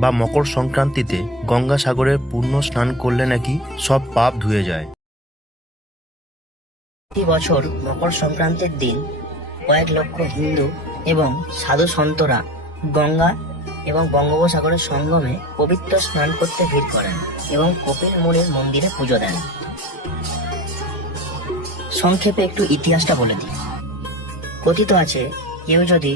বা মকর সংক্রান্তিতে গঙ্গাসাগরে পূর্ণ স্নান করলে নাকি সব পাপ ধুয়ে যায়। প্রতি বছর মকর সংক্রান্তির দিন কয়েক লক্ষ হিন্দু এবং সাধু সন্তরা গঙ্গা এবং বঙ্গোপসাগরের সঙ্গমে পবিত্র স্নান করতে ভিড় করেন এবং কপিল মুনির মন্দিরে পুজো দেন। সংক্ষেপে একটু ইতিহাসটা বলে দিই। কথিত আছে, কেউ যদি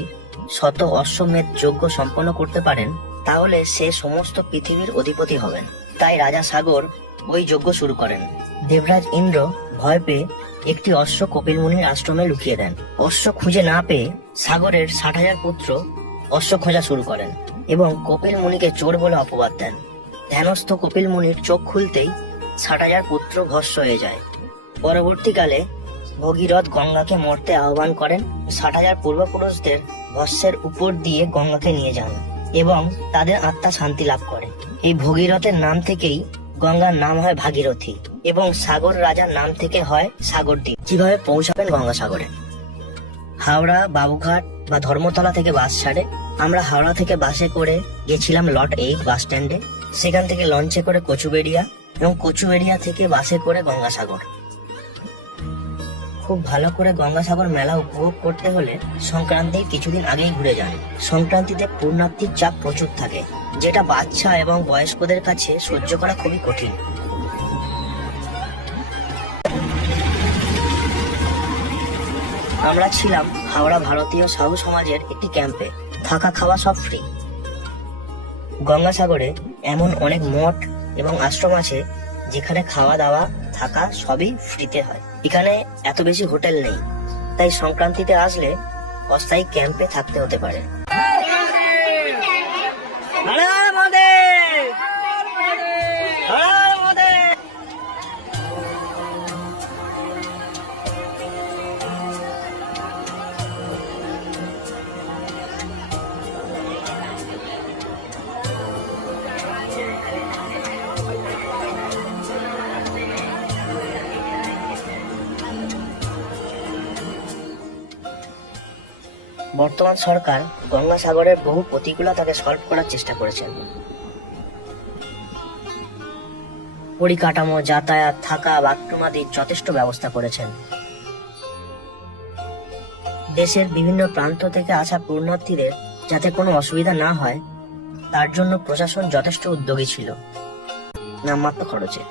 শত অশ্বমেধ যজ্ঞ সম্পন্ন করতে পারেন তাহলে সে সমস্ত পৃথিবীর অধিপতি হবেন। তাই রাজা সাগর ওই যজ্ঞ শুরু করেন। দেবরাজ ইন্দ্র ভয় পেয়ে একটি অশ্ব কপিল মুনির আশ্রমে লুকিয়ে দেন। অশ্ব খুঁজে না পেয়ে সাগরের ষাট হাজার পুত্র অশ্ব খোঁজা শুরু করেন এবং কপিল মুনিকে চোর বলে অপবাদ দেন। ধ্যানস্থ কপিল মুনির চোখ খুলতেই ষাট হাজার পুত্র ভস্য হয়ে যায়। পরবর্তীকালে ভগীরথ গঙ্গাকে মরতে আহ্বান করেন। ষাট হাজার পূর্বপুরুষদের ভস্যের উপর দিয়ে গঙ্গাকে নিয়ে যান। এবং তাদের আত্মা শান্তি লাভ করে। এই ভগীরথের নাম থেকেই গঙ্গার নাম হয় ভাগীরথী এবং সাগর রাজার নাম থেকে হয় সাগরদ্বীপ কীভাবে পৌঁছাবেন গঙ্গাসাগরে হাওড়া, বাবুঘাট বা ধর্মতলা থেকে বাস ছাড়ে। আমরা হাওড়া থেকে বাসে করে গেছিলাম লট এইট বাস স্ট্যান্ডে। সেখান থেকে লঞ্চে করে কচুবেড়িয়া এবং কচুবেড়িয়া থেকে বাসে করে গঙ্গাসাগর খুব ভালো করে গঙ্গাসাগর মেলা উপভোগ করতে হলে সংক্রান্তির কিছুদিন আগেই ঘুরে যান সংক্রান্তিতে পূর্ণার্থীর চাপ প্রচুর থাকে, যেটা বাচ্চা এবং বয়স্কদের কাছে সহ্য করা খুবই কঠিন। আমরা ছিলাম হাওড়া ভারতীয় সাহু সমাজের একটি ক্যাম্পে। থাকা খাওয়া সব ফ্রি গঙ্গাসাগরে এমন অনেক মঠ এবং আশ্রম আছে, যেখানে খাওয়া দাওয়া থাকা সবই ফ্রিতে হয়। এখানে এত বেশি হোটেল নেই তাই সংক্রান্তিতে আসলে অস্থায়ী ক্যাম্পে থাকতে হতে পারে। বর্তমান সরকার গঙ্গাসাগরের বহু প্রতিকূলতাকে সলভ করার চেষ্টা করেছেন পরিকাঠামো, যাতায়াত, থাকা, বাথরুম আদি যথেষ্ট ব্যবস্থা করেছেন। দেশের বিভিন্ন প্রান্ত থেকে আসা পূর্ণার্থীদের যাতে কোনো অসুবিধা না হয়, তার জন্য প্রশাসন যথেষ্ট উদ্যোগী ছিল। নামমাত্র খরচে।